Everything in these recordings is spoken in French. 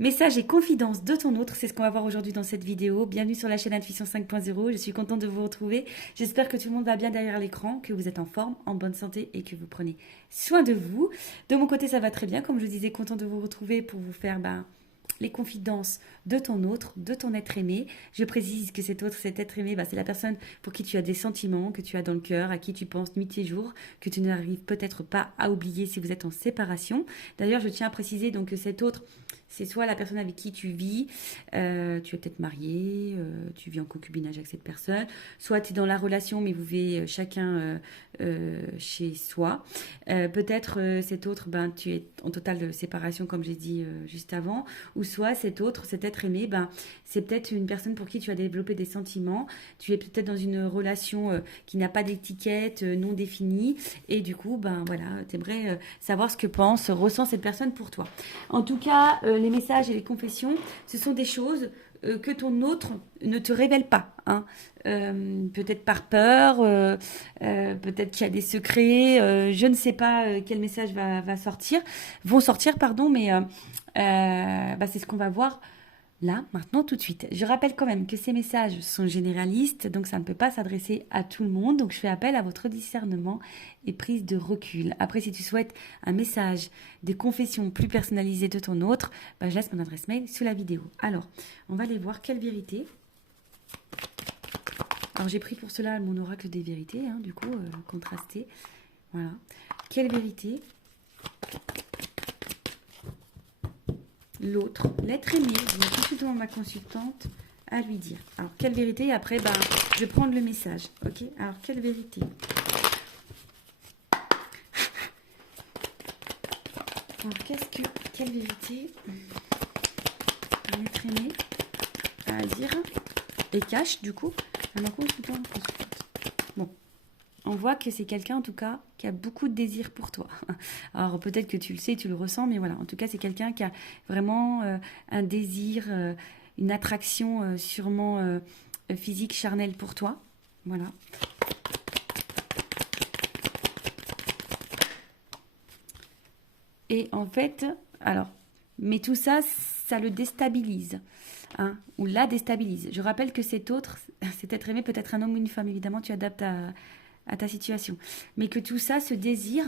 Message et confidence de ton autre, c'est ce qu'on va voir aujourd'hui dans cette vidéo. Bienvenue sur la chaîne Intuition 5.0, je suis contente de vous retrouver. J'espère que tout le monde va bien derrière l'écran, que vous êtes en forme, en bonne santé et que vous prenez soin de vous. De mon côté, ça va très bien, comme je vous disais, content de vous retrouver pour vous faire les confidences de ton autre, de ton être aimé. Je précise que cet autre, cet être aimé, c'est la personne pour qui tu as des sentiments, que tu as dans le cœur, à qui tu penses nuit et jour, que tu n'arrives peut-être pas à oublier si vous êtes en séparation. D'ailleurs, je tiens à préciser donc que cet autre, c'est soit la personne avec qui tu vis, tu es peut-être marié, tu vis en concubinage avec cette personne, soit tu es dans la relation mais vous vivez chacun chez soi. Peut-être cet autre, tu es en totale séparation comme j'ai dit juste avant, ou soit cet autre, cet être aimé, c'est peut-être une personne pour qui tu as développé des sentiments, tu es peut-être dans une relation qui n'a pas d'étiquette, non définie, et du coup, voilà, tu aimerais savoir ce que pense, ressent cette personne pour toi. En tout cas, les messages et les confessions, ce sont des choses que ton autre ne te révèle pas. Hein. Peut-être par peur, peut-être qu'il y a des secrets, je ne sais pas quel message vont sortir, pardon, mais c'est ce qu'on va voir là, maintenant, tout de suite. Je rappelle quand même que ces messages sont généralistes, donc ça ne peut pas s'adresser à tout le monde. Donc je fais appel à votre discernement et prise de recul. Après, si tu souhaites un message, des confessions plus personnalisées de ton autre, je laisse mon adresse mail sous la vidéo. Alors, on va aller voir quelle vérité. Alors j'ai pris pour cela mon oracle des vérités, hein, du coup, contrasté. Voilà. Quelle vérité l'autre, l'être aimé, je consultant ma consultante à lui dire. Alors, quelle vérité? Après, je vais prendre le message. Ok? Alors, quelle vérité? Alors, quelle vérité un être aimé a à dire et cache, du coup, à ma consultante. Bon. On voit que c'est quelqu'un, en tout cas, qui a beaucoup de désir pour toi. Alors, peut-être que tu le sais, tu le ressens, mais voilà. En tout cas, c'est quelqu'un qui a vraiment un désir, une attraction sûrement physique, charnelle pour toi. Voilà. Et en fait, alors, mais tout ça, ça le déstabilise. Hein, ou la déstabilise. Je rappelle que cet autre, cet être aimé peut être un homme ou une femme, évidemment, tu adaptes à ta situation. Mais que tout ça, ce désir,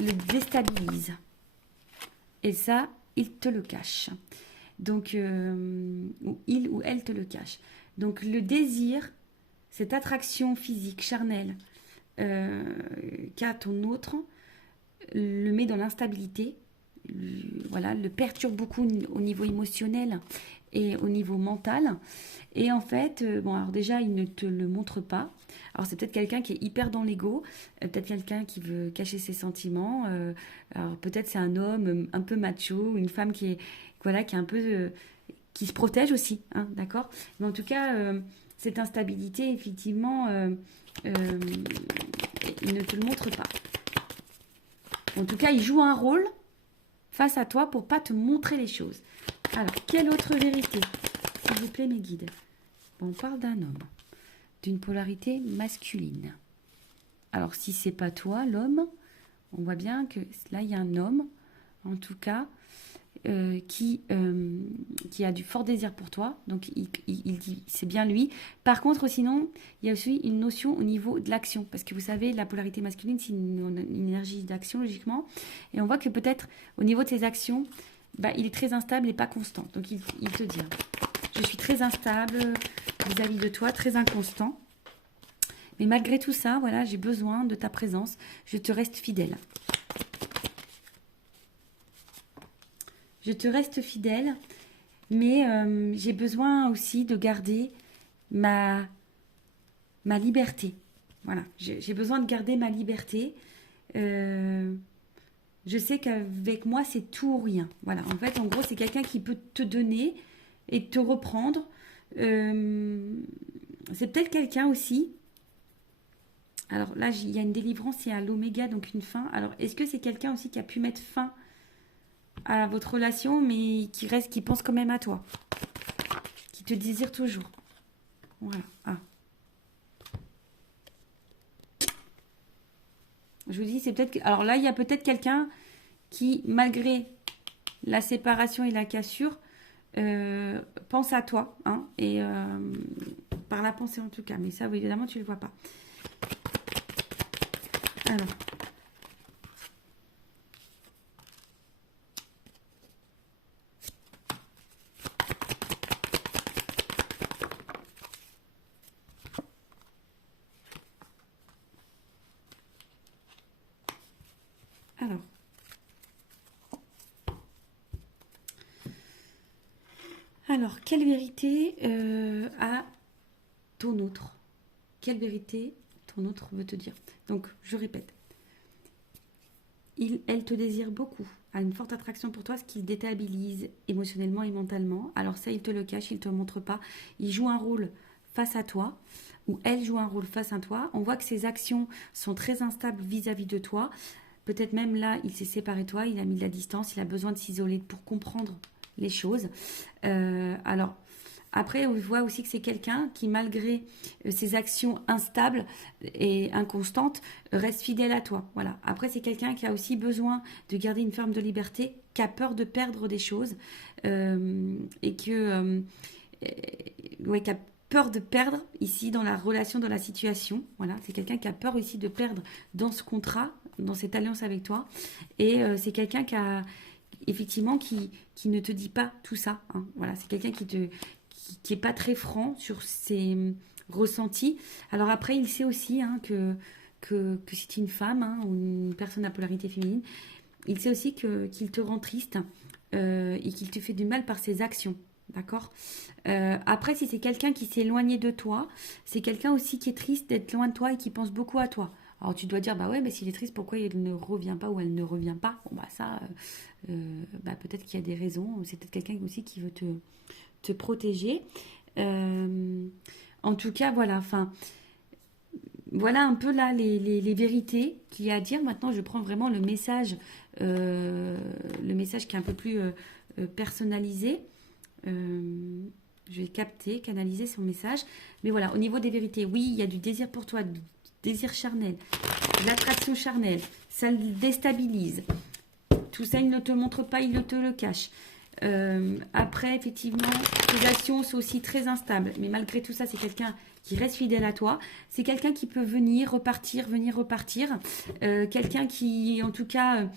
le déstabilise. Et ça, il te le cache. Donc, ou il ou elle te le cache. Donc, le désir, cette attraction physique, charnelle, qu'a ton autre, le met dans l'instabilité, voilà, le perturbe beaucoup au niveau émotionnel et au niveau mental. Et en fait, alors déjà, il ne te le montre pas. Alors c'est peut-être quelqu'un qui est hyper dans l'ego, peut-être quelqu'un qui veut cacher ses sentiments. Alors peut-être c'est un homme un peu macho, une femme qui est, voilà, qui est un peu, qui se protège aussi, hein, d'accord. Mais en tout cas, cette instabilité, effectivement, il ne te le montre pas. En tout cas, il joue un rôle face à toi pour pas te montrer les choses. Alors, quelle autre vérité, s'il vous plaît, mes guides? On parle d'un homme, d'une polarité masculine. Alors, si c'est pas toi, l'homme, on voit bien que là, il y a un homme, en tout cas, qui a du fort désir pour toi. Donc, il dit, c'est bien lui. Par contre, sinon, il y a aussi une notion au niveau de l'action. Parce que vous savez, la polarité masculine, c'est une énergie d'action, logiquement. Et on voit que peut-être, au niveau de ses actions, il est très instable et pas constant. Donc, il te dit, je suis très instable vis-à-vis de toi, très inconstant. Mais malgré tout ça, voilà, j'ai besoin de ta présence. Je te reste fidèle. Je te reste fidèle, mais j'ai besoin aussi de garder ma liberté. Voilà, j'ai besoin de garder ma liberté. Je sais qu'avec moi, c'est tout ou rien. Voilà, en fait, en gros, c'est quelqu'un qui peut te donner et te reprendre. C'est peut-être quelqu'un aussi. Alors là, il y a une délivrance, il y a l'oméga, donc une fin. Alors, est-ce que c'est quelqu'un aussi qui a pu mettre fin à votre relation, mais qui pense quand même à toi, qui te désire toujours? Voilà. Ah. Je vous dis, c'est peut-être... Alors là, il y a peut-être quelqu'un qui, malgré la séparation et la cassure, pense à toi, hein, et par la pensée en tout cas, mais ça, oui, évidemment, tu ne le vois pas. Alors. Alors, quelle vérité a ton autre? Quelle vérité ton autre veut te dire? Donc, je répète. Elle te désire beaucoup, a une forte attraction pour toi, ce qui le déstabilise émotionnellement et mentalement. Alors ça, il te le cache, il ne te le montre pas. Il joue un rôle face à toi, ou elle joue un rôle face à toi. On voit que ses actions sont très instables vis-à-vis de toi. Peut-être même là, il s'est séparé de toi, il a mis de la distance, il a besoin de s'isoler pour comprendre les choses. Alors, après, on voit aussi que c'est quelqu'un qui, malgré ses actions instables et inconstantes, reste fidèle à toi. Voilà. Après, c'est quelqu'un qui a aussi besoin de garder une forme de liberté, qui a peur de perdre des choses et que, ouais, qui a peur de perdre ici dans la relation, dans la situation. Voilà. C'est quelqu'un qui a peur aussi de perdre dans ce contrat, dans cette alliance avec toi. Et c'est quelqu'un qui a effectivement qui ne te dit pas tout ça, hein. Voilà, c'est quelqu'un qui est pas très franc sur ses ressentis. Alors après, il sait aussi, hein, que c'est une femme, hein, ou une personne à polarité féminine. Il sait aussi qu'il te rend triste et qu'il te fait du mal par ses actions. D'accord. Après, si c'est quelqu'un qui s'est éloigné de toi, c'est quelqu'un aussi qui est triste d'être loin de toi et qui pense beaucoup à toi. Alors tu dois dire, bah ouais, mais s'il est triste, pourquoi il ne revient pas ou elle ne revient pas? Bon, bah ça, bah peut-être qu'il y a des raisons. C'est peut-être quelqu'un aussi qui veut te protéger. En tout cas, voilà, enfin, voilà un peu là les vérités qu'il y a à dire. Maintenant, je prends vraiment le message qui est un peu plus personnalisé. Je vais capter, canaliser son message. Mais voilà, au niveau des vérités, oui, il y a du désir pour toi, du désir charnel, de l'attraction charnelle. Ça le déstabilise. Tout ça, il ne te montre pas, il te le cache. Après, effectivement, tes actions sont aussi très instables. Mais malgré tout ça, c'est quelqu'un qui reste fidèle à toi. C'est quelqu'un qui peut venir, repartir. Quelqu'un qui, en tout cas,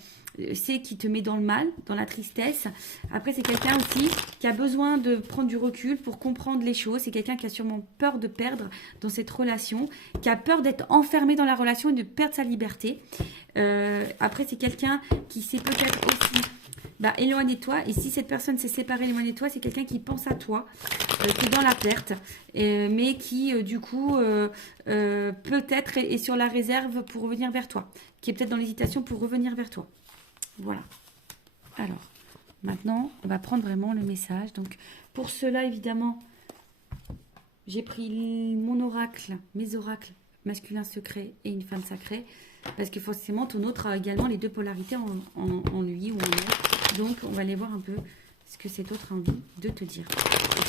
sait qui te met dans le mal, dans la tristesse. Après, c'est quelqu'un aussi qui a besoin de prendre du recul pour comprendre les choses. C'est quelqu'un qui a sûrement peur de perdre dans cette relation, qui a peur d'être enfermé dans la relation et de perdre sa liberté. Après, c'est quelqu'un qui sait peut-être aussi éloigner de toi. Et si cette personne s'est séparée, éloignée de toi, c'est quelqu'un qui pense à toi, qui est dans la perte, mais qui, du coup, peut-être est sur la réserve pour revenir vers toi, qui est peut-être dans l'hésitation pour revenir vers toi. Voilà. Alors, maintenant, on va prendre vraiment le message. Donc, pour cela, évidemment, j'ai pris mon oracle, mes oracles masculin secret et une femme sacrée, parce que forcément, ton autre a également les deux polarités en lui ou en elle. Donc, on va aller voir un peu ce que cet autre a envie de te dire.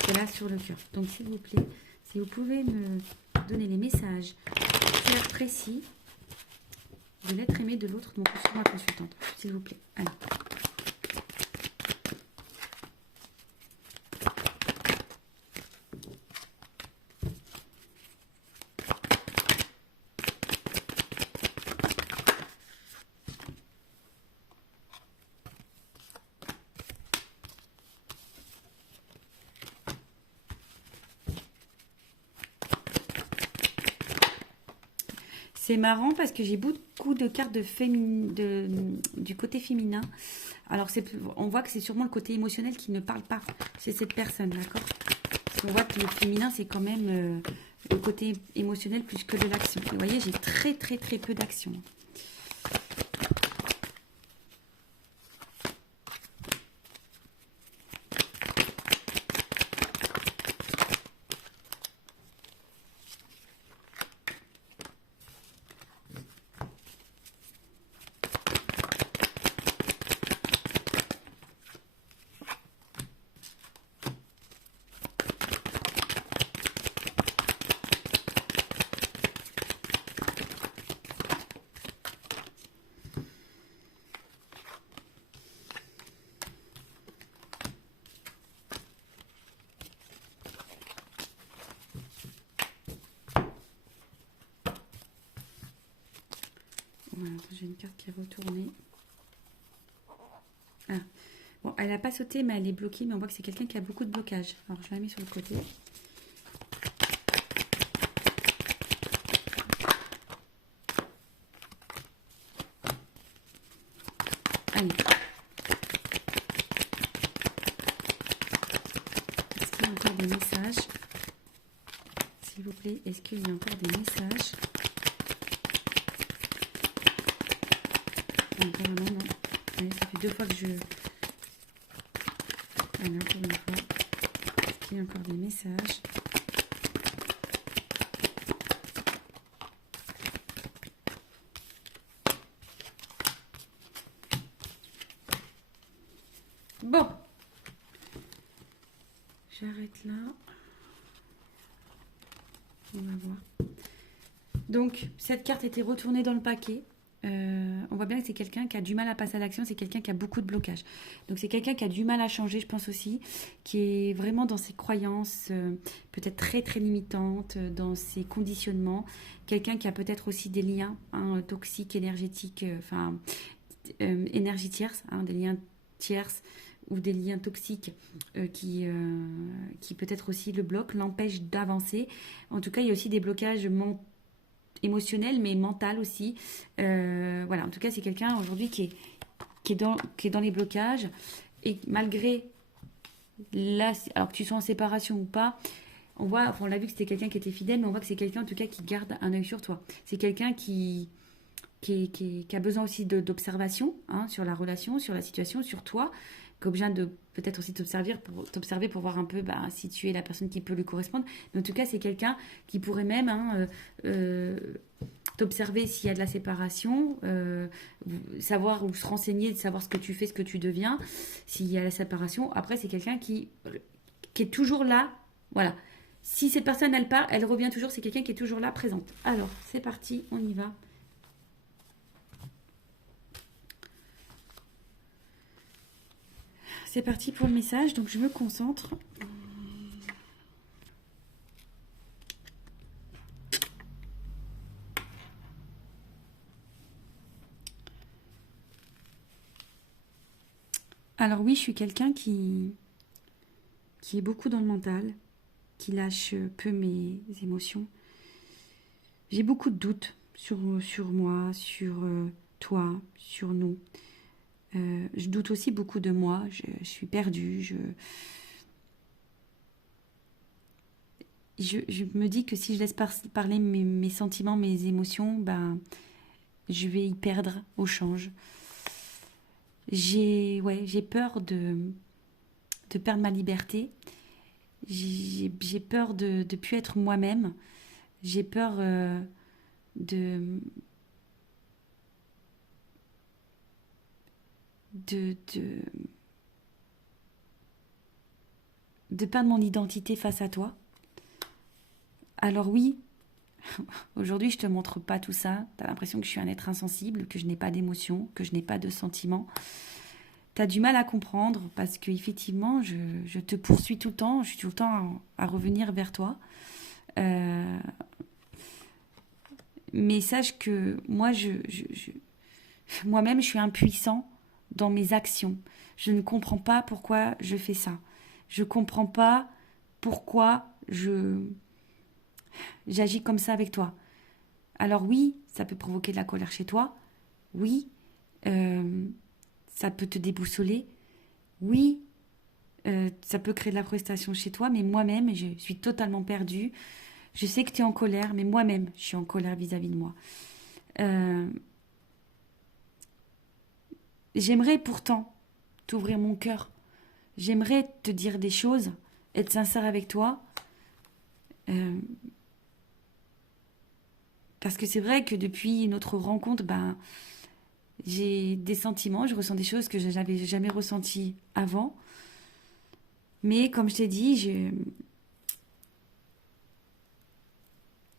C'est là sur le cœur. Donc, s'il vous plaît, si vous pouvez me donner les messages clairs, précis de l'être aimé de l'autre de mon consultant, ma consultante. S'il vous plaît. Allez. C'est marrant parce que j'ai beaucoup de cartes du côté féminin. Alors, on voit que c'est sûrement le côté émotionnel qui ne parle pas chez cette personne, d'accord? On voit que le féminin, c'est quand même le côté émotionnel plus que de l'action. Vous voyez, j'ai très, très, très peu d'action. J'ai une carte qui est retournée. Ah. Bon, elle n'a pas sauté, mais elle est bloquée. Mais on voit que c'est quelqu'un qui a beaucoup de blocage. Alors, je la mets sur le côté. Allez. Est-ce qu'il y a encore des messages? S'il vous plaît, est-ce qu'il y a encore des messages? Apparemment, non. Allez, ça fait 2 fois que je... Allez, encore une fois. Est-ce qu'il y a encore des messages? Bon. J'arrête là. On va voir. Donc, cette carte était retournée dans le paquet. On voit bien que c'est quelqu'un qui a du mal à passer à l'action, c'est quelqu'un qui a beaucoup de blocages. Donc c'est quelqu'un qui a du mal à changer, je pense aussi, qui est vraiment dans ses croyances, peut-être très très limitantes, dans ses conditionnements. Quelqu'un qui a peut-être aussi des liens toxiques, énergétiques, énergie tierce, des liens tierces ou des liens toxiques qui peut-être aussi le bloquent, l'empêchent d'avancer. En tout cas, il y a aussi des blocages émotionnel mais mental aussi. Voilà, en tout cas c'est quelqu'un aujourd'hui qui est dans les blocages, et malgré alors que tu sois en séparation ou pas, on l'a vu que c'était quelqu'un qui était fidèle, mais on voit que c'est quelqu'un en tout cas qui garde un œil sur toi. C'est quelqu'un qui a besoin aussi d'observation sur la relation, sur la situation, sur toi, qui a besoin de peut-être aussi t'observer pour voir un peu si tu es la personne qui peut lui correspondre. Mais en tout cas, c'est quelqu'un qui pourrait même t'observer s'il y a de la séparation, savoir ou se renseigner, de savoir ce que tu fais, ce que tu deviens, s'il y a la séparation. Après, c'est quelqu'un qui est toujours là. Voilà. Si cette personne, elle part, elle revient toujours. C'est quelqu'un qui est toujours là, présente. Alors, c'est parti, on y va. C'est parti pour le message, donc je me concentre. Alors oui, je suis quelqu'un qui est beaucoup dans le mental, qui lâche peu mes émotions. J'ai beaucoup de doutes sur moi, sur toi, sur nous. Je doute aussi beaucoup de moi, je suis perdue, je me dis que si je laisse parler mes sentiments, mes émotions, je vais y perdre au change. J'ai peur de perdre ma liberté. J'ai peur de ne plus être moi-même. J'ai peur de perdre mon identité face à toi. Alors oui, aujourd'hui je te montre pas tout ça. Tu as l'impression que je suis un être insensible, que je n'ai pas d'émotions, que je n'ai pas de sentiments. Tu as du mal à comprendre parce qu'effectivement je te poursuis tout le temps, je suis tout le temps à revenir vers toi. Mais sache que moi moi-même je suis impuissant dans mes actions. Je ne comprends pas pourquoi je fais ça. Je ne comprends pas pourquoi j'agis comme ça avec toi. Alors oui, ça peut provoquer de la colère chez toi. Oui, ça peut te déboussoler. Oui, ça peut créer de la frustration chez toi. Mais moi-même, je suis totalement perdue. Je sais que tu es en colère, mais moi-même, je suis en colère vis-à-vis de moi. J'aimerais pourtant t'ouvrir mon cœur. J'aimerais te dire des choses, être sincère avec toi. Parce que c'est vrai que depuis notre rencontre, j'ai des sentiments, je ressens des choses que je n'avais jamais ressenties avant. Mais comme je t'ai dit,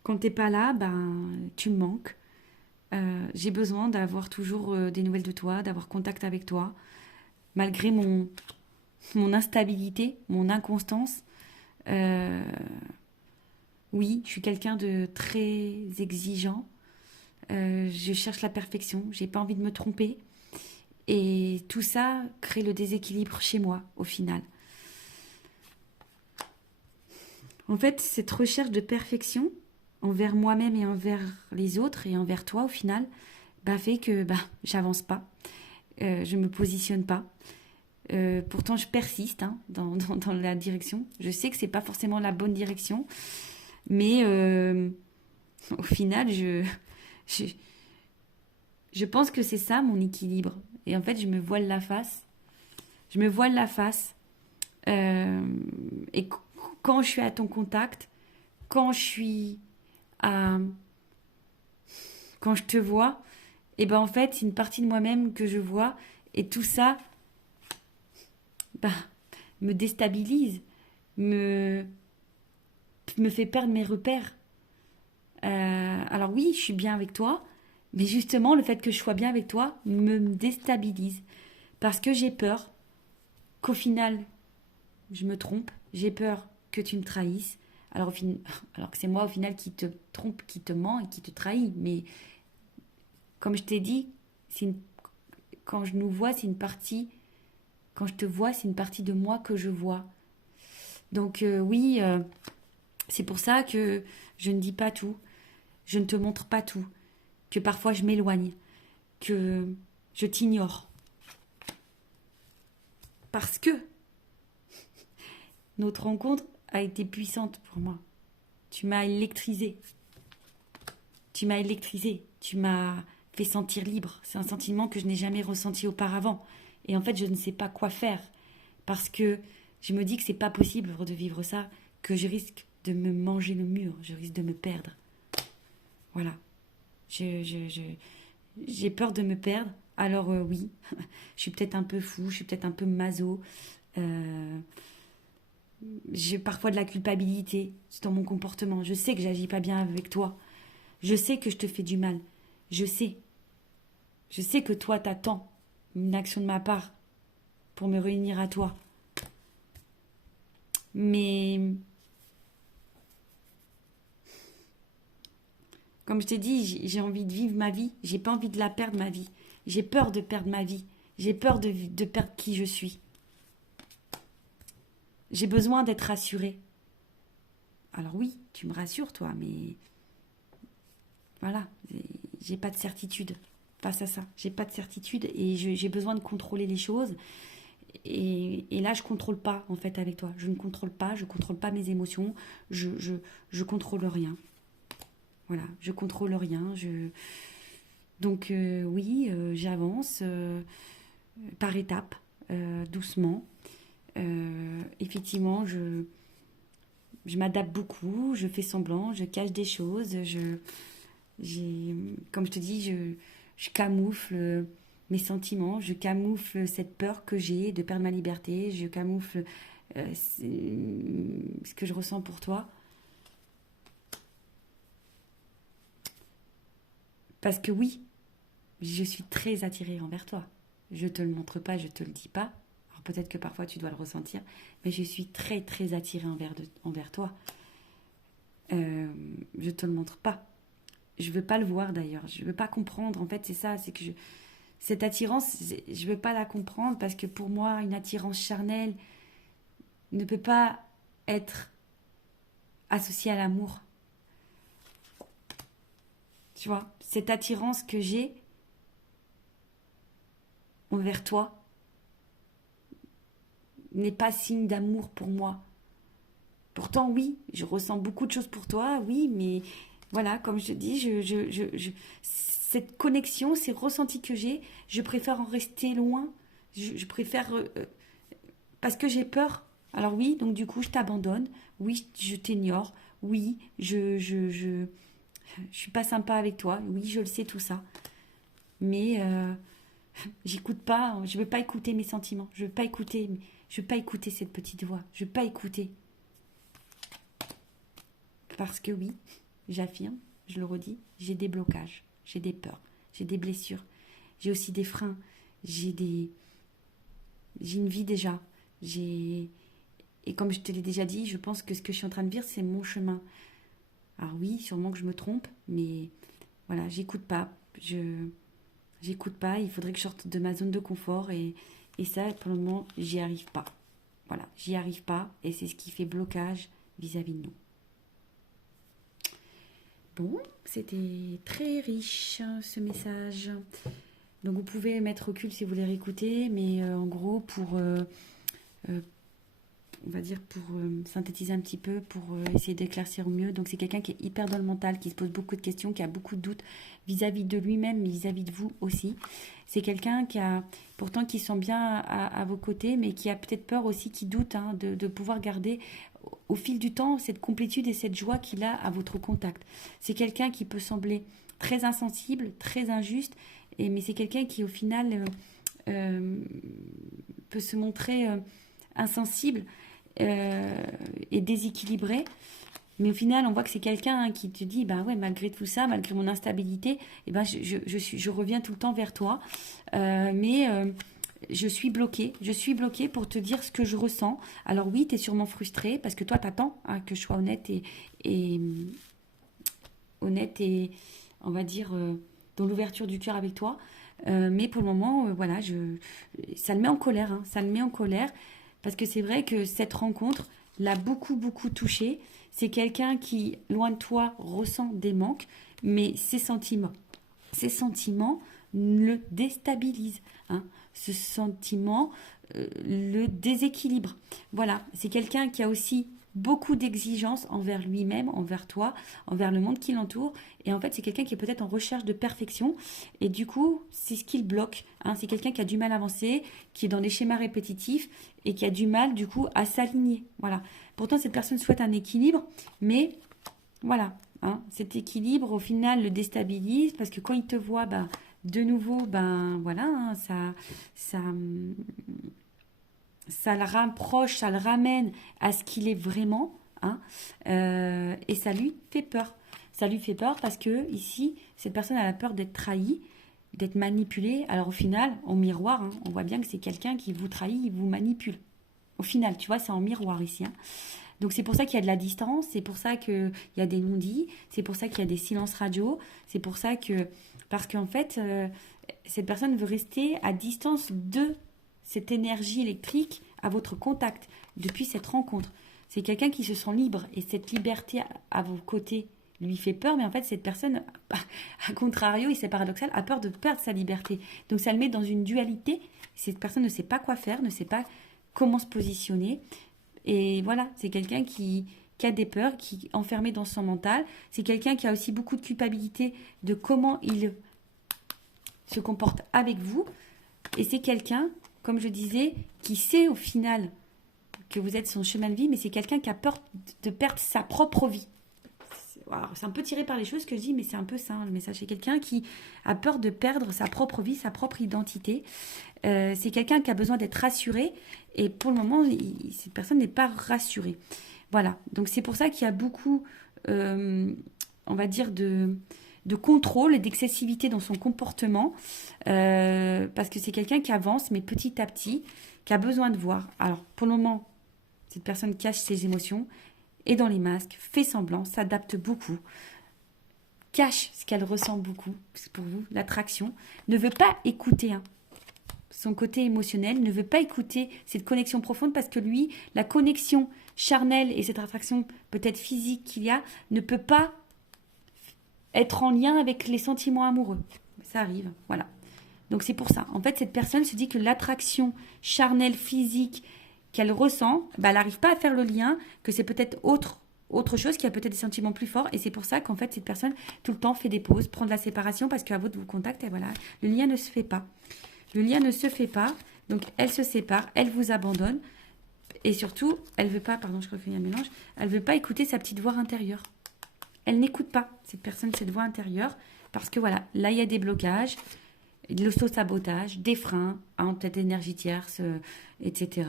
quand t'es pas là, tu me manques. J'ai besoin d'avoir toujours des nouvelles de toi, d'avoir contact avec toi. Malgré mon instabilité, mon inconstance. Oui, je suis quelqu'un de très exigeant. Je cherche la perfection. J'ai pas envie de me tromper. Et tout ça crée le déséquilibre chez moi, au final. En fait, cette recherche de perfection envers moi-même et envers les autres et envers toi, au final, fait que j'avance pas. Je me positionne pas. Pourtant, je persiste dans la direction. Je sais que c'est pas forcément la bonne direction, mais au final, je, je pense que c'est ça mon équilibre. Et en fait, je me voile la face. Je me voile la face. Euh, et quand je suis à ton contact, quand je suis à, quand je te vois, et en fait, c'est une partie de moi-même que je vois. Et tout ça, bah, me déstabilise, me, me fait perdre mes repères. Alors oui, je suis bien avec toi, mais justement, le fait que je sois bien avec toi me déstabilise. Parce que j'ai peur qu'au final, je me trompe. J'ai peur que tu me trahisses. Alors que c'est moi au final qui te trompe, qui te ment et qui te trahit. Mais comme je t'ai dit, quand je nous vois, c'est une partie. Quand je te vois, c'est une partie de moi que je vois. Donc oui, c'est pour ça que je ne dis pas tout. Je ne te montre pas tout. Que parfois je m'éloigne. Que je t'ignore. Parce que notre rencontre a été puissante pour moi. Tu m'as électrisé. Tu m'as électrisé. Tu m'as fait sentir libre. C'est un sentiment que je n'ai jamais ressenti auparavant. Et en fait, je ne sais pas quoi faire. Parce que je me dis que c'est pas possible de vivre ça, que je risque de me manger le mur, je risque de me perdre. Voilà. J'ai peur de me perdre. Alors oui, je suis peut-être un peu fou, je suis peut-être un peu maso. Euh, j'ai parfois de la culpabilité dans mon comportement. Je sais que j'agis pas bien avec toi. Je sais que je te fais du mal. Je sais. Je sais que toi, t'attends une action de ma part pour me réunir à toi. Mais comme je t'ai dit, j'ai envie de vivre ma vie. J'ai pas envie de la perdre, ma vie. J'ai peur de perdre ma vie. J'ai peur de perdre qui je suis. J'ai besoin d'être rassurée. Alors oui, tu me rassures, toi, mais voilà, j'ai pas de certitude face à ça. J'ai pas de certitude et j'ai besoin de contrôler les choses. Et là, je contrôle pas, en fait, avec toi. Je contrôle pas mes émotions. Je contrôle rien. Voilà, je contrôle rien. Donc oui, j'avance par étapes, doucement. Effectivement, je m'adapte beaucoup, je fais semblant, je cache des choses, comme je te dis, je camoufle mes sentiments, je camoufle cette peur que j'ai de perdre ma liberté, je camoufle ce que je ressens pour toi. Parce que oui, je suis très attirée envers toi. Je te le montre pas, je te le dis pas. Alors peut-être que parfois tu dois le ressentir, mais je suis très très attirée envers toi. Je te le montre pas. Je veux pas le voir d'ailleurs. Je veux pas comprendre. En fait, c'est ça, c'est que cette attirance, je veux pas la comprendre parce que pour moi, une attirance charnelle ne peut pas être associée à l'amour. Tu vois, cette attirance que j'ai envers toi n'est pas signe d'amour pour moi. Pourtant, oui, je ressens beaucoup de choses pour toi, oui, mais voilà, comme je te dis, cette connexion, ces ressentis que j'ai, je préfère en rester loin. Je préfère parce que j'ai peur. Alors oui, donc du coup, je t'abandonne. Oui, je t'ignore. Oui, je suis pas sympa avec toi. Oui, je le sais tout ça. Mais j'écoute pas. Je veux pas écouter mes sentiments. Je veux pas écouter. Je veux pas écouter cette petite voix. Je veux pas écouter. Parce que oui, j'affirme, je le redis, j'ai des blocages, j'ai des peurs, j'ai des blessures, j'ai aussi des freins, j'ai une vie déjà, j'ai et comme je te l'ai déjà dit, je pense que ce que je suis en train de vivre, c'est mon chemin. Alors oui, sûrement que je me trompe, mais voilà, j'écoute pas. J'écoute pas. Il faudrait que je sorte de ma zone de confort et ça, pour le moment, j'y arrive pas. Voilà, j'y arrive pas et c'est ce qui fait blocage vis-à-vis de nous. Bon, c'était très riche ce message. Donc vous pouvez mettre recul si vous voulez réécouter, mais en gros euh, on va dire pour synthétiser un petit peu, pour essayer d'éclaircir au mieux. Donc c'est quelqu'un qui est hyper dans le mental, qui se pose beaucoup de questions, qui a beaucoup de doutes vis-à-vis de lui-même, mais vis-à-vis de vous aussi. C'est quelqu'un qui a pourtant qui sent bien à vos côtés, mais qui a peut-être peur aussi, qui doute de pouvoir garder au fil du temps cette complétude et cette joie qu'il a à votre contact. C'est quelqu'un qui peut sembler très insensible, très injuste, mais c'est quelqu'un qui au final peut se montrer insensible et déséquilibré. Mais au final, on voit que c'est quelqu'un qui te dit, bah ouais, malgré tout ça, malgré mon instabilité, eh ben je reviens tout le temps vers toi. Mais je suis bloquée. Je suis bloquée pour te dire ce que je ressens. Alors oui, tu es sûrement frustrée parce que toi, tu attends que je sois et, honnête et, on va dire, dans l'ouverture du cœur avec toi. Mais pour le moment, voilà, ça le met en colère. Hein, ça le met en colère parce que c'est vrai que cette rencontre l'a beaucoup, beaucoup touché. C'est quelqu'un qui, loin de toi, ressent des manques, mais ses sentiments le déstabilisent. Hein. Ce sentiment le déséquilibre. Voilà, c'est quelqu'un qui a aussi beaucoup d'exigences envers lui-même, envers toi, envers le monde qui l'entoure. Et en fait, c'est quelqu'un qui est peut-être en recherche de perfection. Et du coup, c'est ce qui le bloque. Hein. C'est quelqu'un qui a du mal à avancer, qui est dans des schémas répétitifs et qui a du mal, du coup, à s'aligner. Voilà. Pourtant, cette personne souhaite un équilibre, mais voilà. Hein, cet équilibre, au final, le déstabilise parce que quand il te voit, ben, de nouveau, ben voilà, hein, ça, ça le rapproche, ça le ramène à ce qu'il est vraiment, hein, et ça lui fait peur. Ça lui fait peur parce que ici, cette personne a la peur d'être trahie, d'être manipulée. Alors au final, en miroir, hein, on voit bien que c'est quelqu'un qui vous trahit, il vous manipule. Au final, tu vois, c'est en miroir ici. Hein. Donc c'est pour ça qu'il y a de la distance, c'est pour ça qu'il y a des non-dits, c'est pour ça qu'il y a des silences radio, c'est pour ça que... Parce qu'en fait, cette personne veut rester à distance de cette énergie électrique à votre contact depuis cette rencontre. C'est quelqu'un qui se sent libre et cette liberté à vos côtés lui fait peur, mais en fait cette personne, à contrario, et c'est paradoxal, a peur de perdre sa liberté. Donc ça le met dans une dualité, cette personne ne sait pas quoi faire, ne sait pas comment se positionner. Et voilà, c'est quelqu'un qui a des peurs, qui est enfermé dans son mental. C'est quelqu'un qui a aussi beaucoup de culpabilité de comment il se comporte avec vous. Et c'est quelqu'un, comme je disais, qui sait au final que vous êtes son chemin de vie, mais c'est quelqu'un qui a peur de perdre sa propre vie. C'est un peu tiré par les choses que je dis, mais c'est un peu ça le message. C'est quelqu'un qui a peur de perdre sa propre vie, sa propre identité. C'est quelqu'un qui a besoin d'être rassuré et pour le moment, cette personne n'est pas rassurée. Voilà, donc c'est pour ça qu'il y a beaucoup, on va dire, de contrôle et d'excessivité dans son comportement parce que c'est quelqu'un qui avance, mais petit à petit, qui a besoin de voir. Alors, pour le moment, cette personne cache ses émotions, est dans les masques, fait semblant, s'adapte beaucoup, cache ce qu'elle ressent beaucoup, c'est pour vous, l'attraction, ne veut pas écouter son côté émotionnel, ne veut pas écouter cette connexion profonde parce que lui, la connexion charnelle et cette attraction peut-être physique qu'il y a ne peut pas être en lien avec les sentiments amoureux. Ça arrive, voilà. Donc c'est pour ça. En fait, cette personne se dit que l'attraction charnelle, physique qu'elle ressent, bah, elle n'arrive pas à faire le lien, que c'est peut-être autre chose, qui a peut-être des sentiments plus forts. Et c'est pour ça qu'en fait, cette personne, tout le temps, fait des pauses, prend de la séparation, parce qu'à vous de vous contacter, et voilà, le lien ne se fait pas. Le lien ne se fait pas, donc elle se sépare, elle vous abandonne. Et surtout, elle veut pas, pardon, je crois qu'il y a un mélange, elle veut pas écouter sa petite voix intérieure. Elle n'écoute pas, cette personne, cette voix intérieure, parce que voilà, là, il y a des blocages, de l'auto-sabotage, des freins, peut-être énergie tierce, etc.,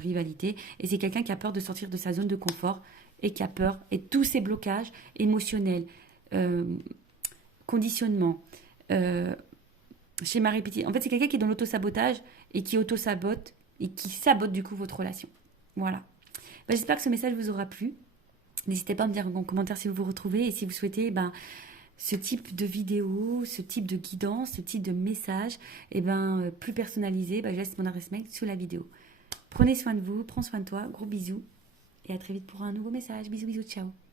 rivalité. Et c'est quelqu'un qui a peur de sortir de sa zone de confort et qui a peur. Et tous ces blocages émotionnels, conditionnement, schéma répétitif. En fait, c'est quelqu'un qui est dans l'auto-sabotage et qui auto-sabote et qui sabote du coup votre relation. Voilà. J'espère que ce message vous aura plu. N'hésitez pas à me dire en commentaire si vous vous retrouvez et si vous souhaitez ce type de vidéo, ce type de guidance, ce type de message, plus personnalisé, je laisse mon adresse mail sous la vidéo. Prenez soin de vous, prends soin de toi, gros bisous et à très vite pour un nouveau message. Bisous, bisous, ciao.